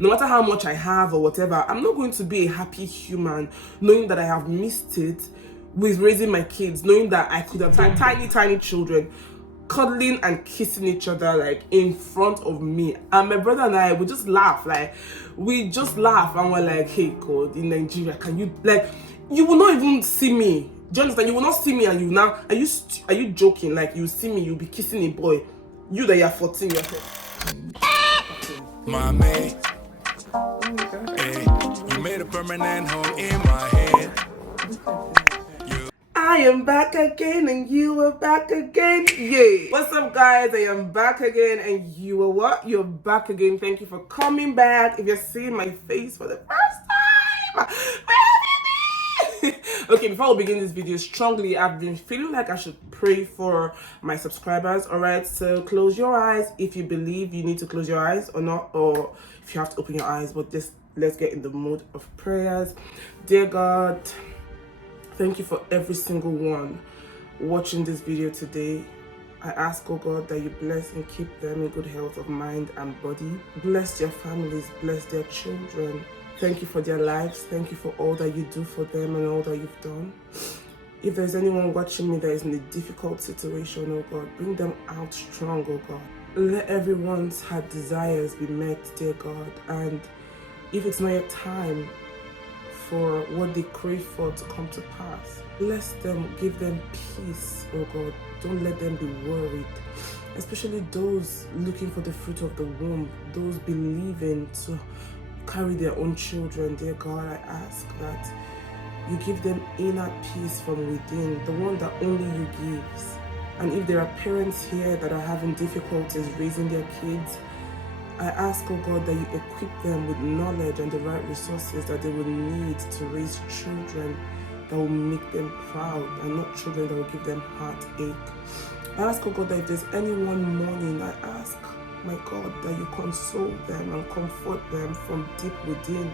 no matter how much I have or whatever, I'm not going to be a happy human knowing that I have missed it with raising my kids, knowing that I could have done tiny children cuddling and kissing each other like in front of me, and my brother and I would just laugh, like we just laugh and we're like, hey God, in Nigeria, can you, like, you will not even see me. Do you understand? You will not see me, and you now are you joking? Like, you see me, you'll be kissing a boy, you that you're 14 years old. My man, hey, you made a permanent home in my head. I am back again and you are back again. Yeah. What's up, guys? I am back again and you are what? You're back again. Thank you for coming back. If you're seeing my face for the first time, where have you been? Okay, before we begin this video strongly, I've been feeling like I should pray for my subscribers. Alright, so close your eyes if you believe you need to close your eyes or not, or if you have to open your eyes, but just let's get in the mood of prayers. Dear God, thank you for every single one watching this video today. I ask, oh God, that you bless and keep them in good health of mind and body. Bless their families, bless their children. Thank you for their lives. Thank you for all that you do for them and all that you've done. If there's anyone watching me that is in a difficult situation, oh God, bring them out strong, oh God. Let everyone's heart desires be met, dear God. And if it's not yet time for what they crave for to come to pass, bless them, give them peace, oh God. Don't let them be worried, especially those looking for the fruit of the womb, those believing to carry their own children. Dear God, I ask that you give them inner peace from within, the one that only you gives. And if there are parents here that are having difficulties raising their kids, I ask, oh God, that you equip them with knowledge and the right resources that they will need to raise children that will make them proud and not children that will give them heartache. I ask, oh God, that if there's anyone mourning, I ask, my God, that you console them and comfort them from deep within.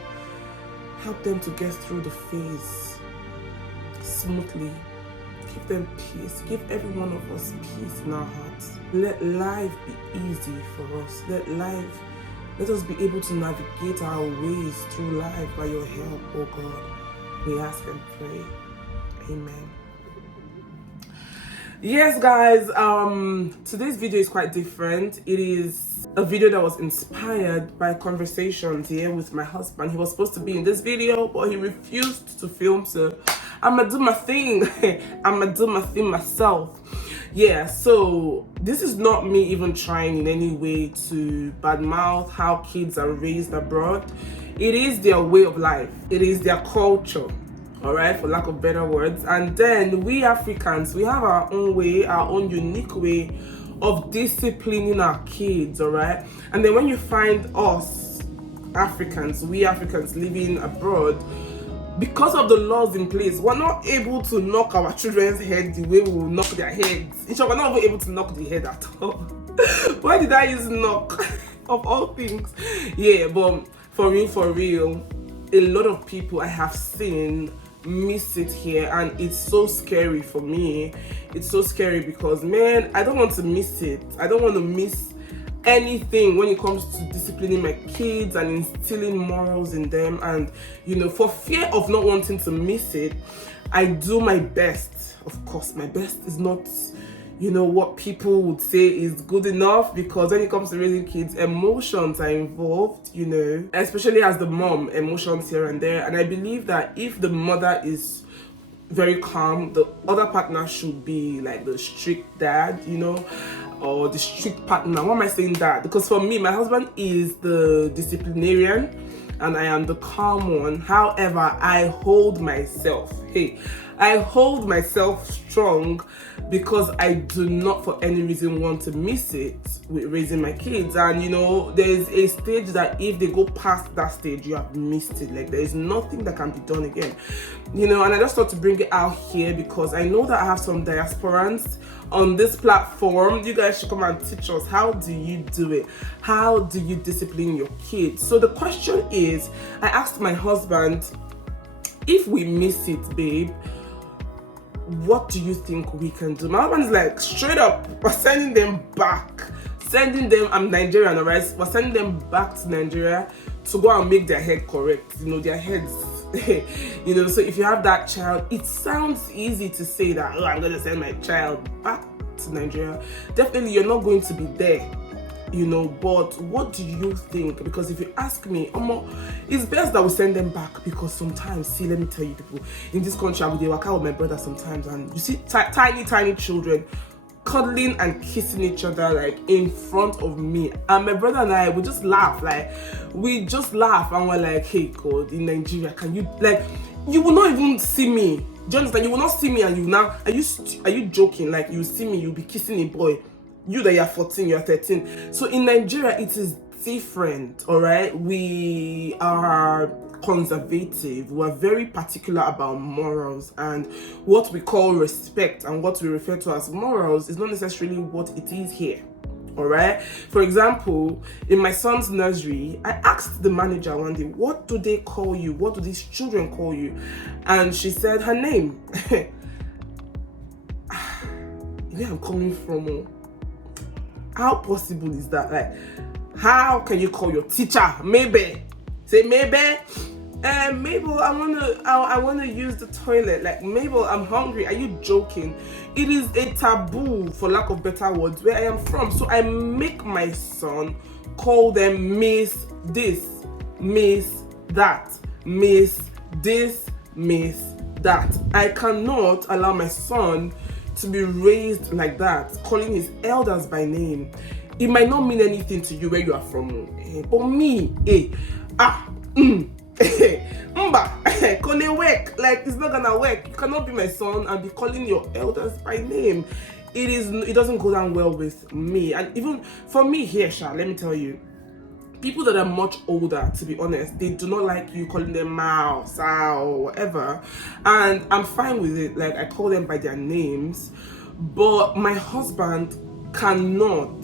Help them to get through the phase smoothly. Give them peace. Give every one of us peace in our hearts. Let life be easy for us. Let us be able to navigate our ways through life by your help, oh God. We ask and pray. Amen. Yes, guys, today's video is quite different. It is a video that was inspired by conversations here with my husband. He was supposed to be in this video, but he refused to film, so I'm gonna do my thing. I'm gonna do my thing myself. Yeah, so this is not me even trying in any way to badmouth how kids are raised abroad. It is their way of life. It is their culture. All right, for lack of better words. And then we Africans, we have our own way, our own unique way of disciplining our kids, all right? And then when you find us Africans, we Africans living abroad, because of the laws in place, we're not able to knock our children's head the way we will knock their heads. In short, we're not even able to knock the head at all. Why did I use knock of all things? Yeah, but for real, a lot of people I have seen miss it here, and it's so scary for me. It's so scary because, man, I don't want to miss it. I don't want to miss anything when it comes to disciplining my kids and instilling morals in them. And you know, for fear of not wanting to miss it, I do my best. Of course, my best is not, you know, what people would say is good enough, because when it comes to raising kids, emotions are involved, you know, especially as the mom, emotions here and there. And I believe that if the mother is very calm, the other partner should be like the strict dad, you know, or the strict partner. Why am I saying that? Because for me, my husband is the disciplinarian and I am the calm one. However, I hold myself. I hold myself strong because I do not for any reason want to miss it with raising my kids. And you know, there's a stage that if they go past that stage, you have missed it. Like, there is nothing that can be done again, you know. And I just thought to bring it out here because I know that I have some diasporans on this platform. You guys should come and teach us, how do you do it? How do you discipline your kids? So the question is, I asked my husband, if we miss it, babe, what do you think we can do? My husband's like, straight up, we're sending them back. I'm Nigerian, alright? We're sending them back to Nigeria to go and make their head correct, their heads. So if you have that child, it sounds easy to say that, oh, I'm going to send my child back to Nigeria. Definitely you're not going to be there, but what do you think? Because if you ask me, it's best that we send them back, because sometimes, see, let me tell you, people in this country, I would work out with my brother sometimes, and you see tiny children cuddling and kissing each other like in front of me, and my brother and I would just laugh, and we're like, hey God, in Nigeria, can you, like, you will not even see me, do you understand? You will not see me, and you now, are you joking? Like, you see me, you'll be kissing a boy, you that you're 14, you're 13. So in Nigeria, it is different, all right? We are conservative. We're very particular about morals, and what we call respect and what we refer to as morals is not necessarily what it is here, all right? For example, in my son's nursery, I asked the manager one day, what do they call you? What do these children call you? And she said her name. Where I'm coming from, how possible is that? Like, how can you call your teacher Maybe? Say, Maybe, Mabel, I wanna use the toilet. Like, Mabel, I'm hungry. Are you joking? It is a taboo, for lack of better words, where I am from. So I make my son call them Miss this, Miss that, Miss this, Miss that. I cannot allow my son to be raised like that, calling his elders by name. It might not mean anything to you where you are from, but me, Mba, work. Like, it's not gonna work. You cannot be my son and be calling your elders by name. It doesn't go down well with me. And even for me here, let me tell you, people that are much older, to be honest, they do not like you calling them Mao, Sao, or whatever. And I'm fine with it. Like, I call them by their names. But my husband cannot,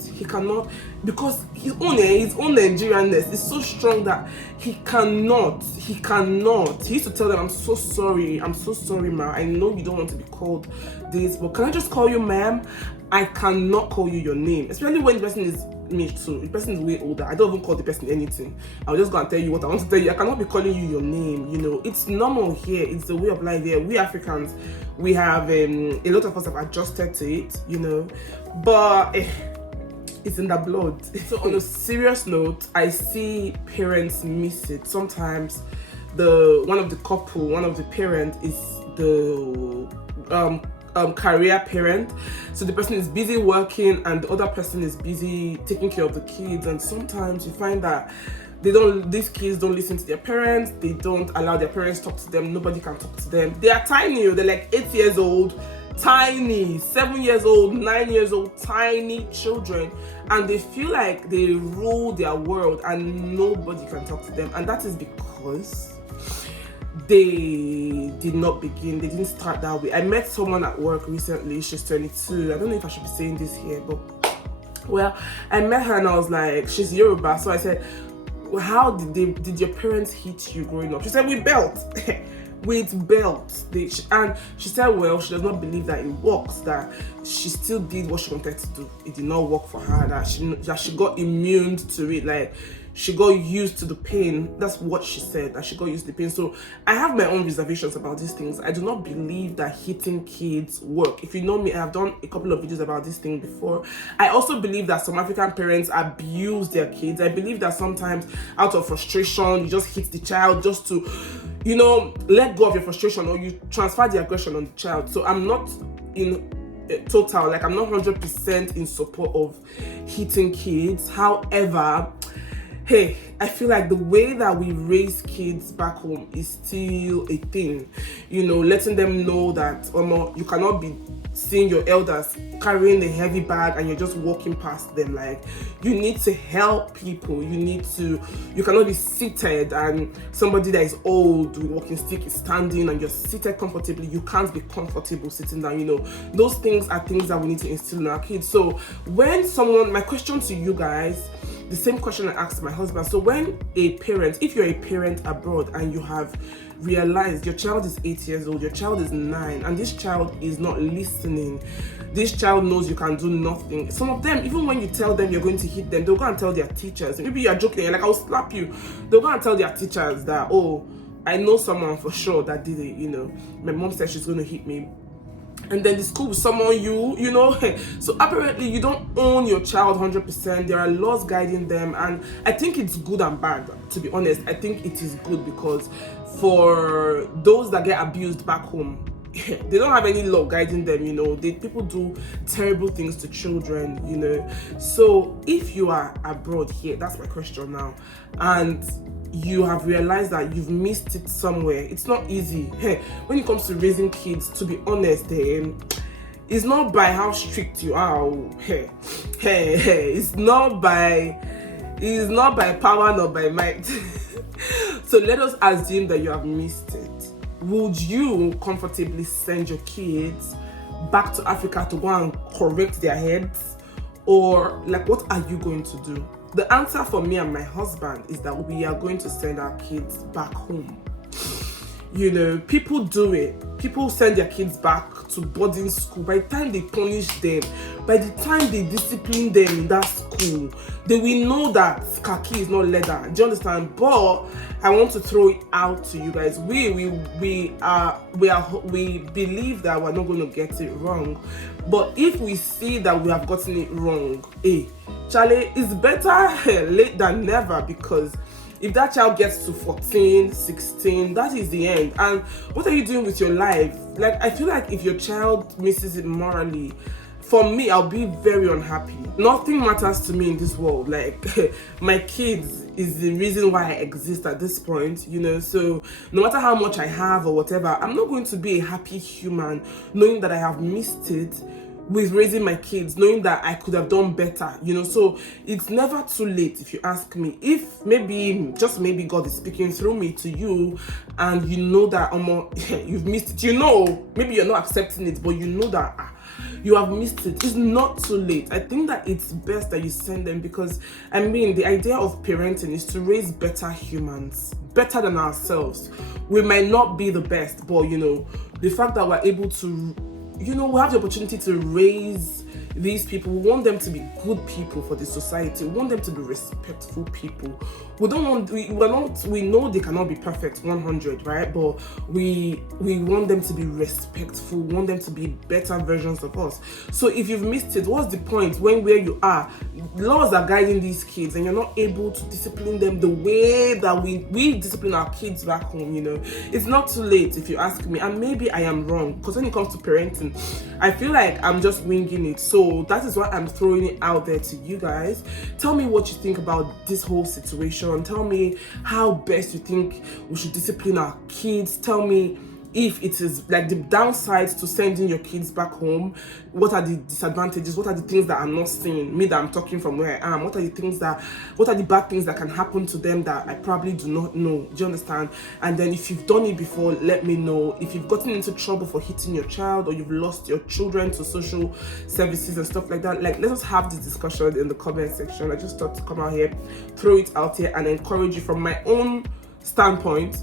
because his own Nigerianness is so strong that he cannot. He used to tell them, I'm so sorry, ma, I know you don't want to be called this, but can I just call you ma'am? I cannot call you your name, especially when the person is me too. The person is way older. I don't even call the person anything. I'll just go and tell you what I want to tell you. I cannot be calling you your name. It's normal here. It's the way of life here. We Africans, we have a lot of us have adjusted to it, but it's in the blood. So on a serious note, I see parents miss it. Sometimes one of the parent is the career parent, so the person is busy working and the other person is busy taking care of the kids, and sometimes you find that these kids don't listen to their parents, they don't allow their parents to talk to them, nobody can talk to them. They are tiny, they're like 8 years old, tiny, 7 years old, 9 years old, tiny children, and they feel like they rule their world and nobody can talk to them. And that is because they didn't start that way. I met someone at work recently, she's 22. I don't know if I should be saying this here, but well, I met her and I was like, she's Yoruba, so I said, well, how did your parents hit you growing up? She said, with belt. With belts. And she said, well, she does not believe that it works, that she still did what she wanted to do. It did not work for her, that she got immune to it, like she got used to the pain. That's what she said, that she got used to the pain. So I have my own reservations about these things. I do not believe that hitting kids work. If you know me, I have done a couple of videos about this thing before. I also believe that some African parents abuse their kids. I believe that sometimes out of frustration, you just hit the child just to, let go of your frustration, or you transfer the aggression on the child. So I'm not in total, like I'm not 100% in support of hitting kids. However, hey, I feel like the way that we raise kids back home is still a thing. Letting them know that you cannot be seeing your elders carrying a heavy bag and you're just walking past them. Like, you need to help people. You cannot be seated and somebody that is old with walking stick is standing and you're seated comfortably. You can't be comfortable sitting down. Those things are things that we need to instill in our kids. So my question to you guys, the same question I asked my husband. So when if you're a parent abroad and you have realize your child is 8 years old, your child is 9, and this child is not listening. This child knows you can do nothing. Some of them, even when you tell them you're going to hit them, they'll go and tell their teachers. Maybe you're joking, you're like, I'll slap you. They'll go and tell their teachers that, oh, I know someone for sure that did it, my mom said she's going to hit me. And then the school will summon you, So apparently you don't own your child 100%. There are laws guiding them, and I think it's good and bad, to be honest. I think it is good because for those that get abused back home, they don't have any law guiding them, people do terrible things to children, So if you are abroad here, that's my question now, and you have realized that you've missed it somewhere, it's not easy. When it comes to raising kids, to be honest, it's not by how strict you are. It's not by power nor by might. So let us assume that you have missed it. Would you comfortably send your kids back to Africa to go and correct their heads? Or what are you going to do? The answer for me and my husband is that we are going to send our kids back home. People do it. People send their kids back to boarding school. By the time they punish them, by the time they discipline them in that school, they will know that khaki is not leather. Do you understand? But I want to throw it out to you guys. We believe that we're not going to get it wrong. But if we see that we have gotten it wrong, Charlie, it's better late than never, because if that child gets to 14, 16, that is the end. And what are you doing with your life? I feel like if your child misses it morally, for me, I'll be very unhappy. Nothing matters to me in this world. My kids is the reason why I exist at this point, So no matter how much I have or whatever, I'm not going to be a happy human knowing that I have missed it with raising my kids, knowing that I could have done better, So it's never too late, if you ask me. If maybe, just maybe, God is speaking through me to you, and you know that you've missed it, maybe you're not accepting it, but you know that you have missed it. It's not too late. I think that it's best that you send them, because the idea of parenting is to raise better humans, better than ourselves. We might not be the best, but the fact that we're able to, we have the opportunity to raise these people. We want them to be good people for the society. We want them to be respectful people. We know they cannot be perfect 100, right? But we want them to be respectful. We want them to be better versions of us. So if you've missed it, what's the point when where you are, laws are guiding these kids, and you're not able to discipline them the way that we discipline our kids back home, It's not too late, if you ask me. And maybe I am wrong, because when it comes to parenting, I feel like I'm just winging it. So that is why I'm throwing it out there to you guys. Tell me what you think about this whole situation. Tell me how best you think we should discipline our kids. Tell me if it is the downsides to sending your kids back home. What are the disadvantages? What are the things that I'm not seeing? Me, that I'm talking from where I am. What are the bad things that can happen to them that I probably do not know? Do you understand? And then if you've done it before, let me know. If you've gotten into trouble for hitting your child, or you've lost your children to social services and stuff like that, let us have this discussion in the comment section. I just thought to come out here, throw it out here, and encourage you from my own standpoint.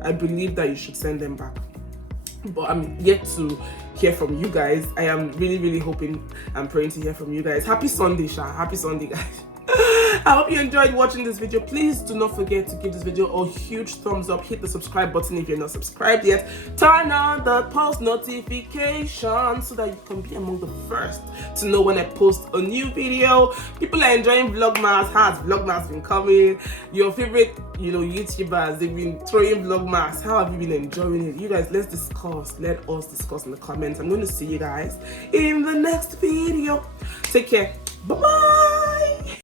I believe that you should send them back, but I'm yet to hear from you guys. I am really, really hoping and praying to hear from you guys. Happy Sunday, happy Sunday, guys. I hope you enjoyed watching this video. Please do not forget to give this video a huge thumbs up. Hit the subscribe button if you're not subscribed yet. Turn on the post notification so that you can be among the first to know when I post a new video. People are enjoying Vlogmas. Has Vlogmas been coming? Your favorite, YouTubers, they've been throwing Vlogmas. How have you been enjoying it? You guys, let's discuss. Let us discuss in the comments. I'm going to see you guys in the next video. Take care. Bye-bye.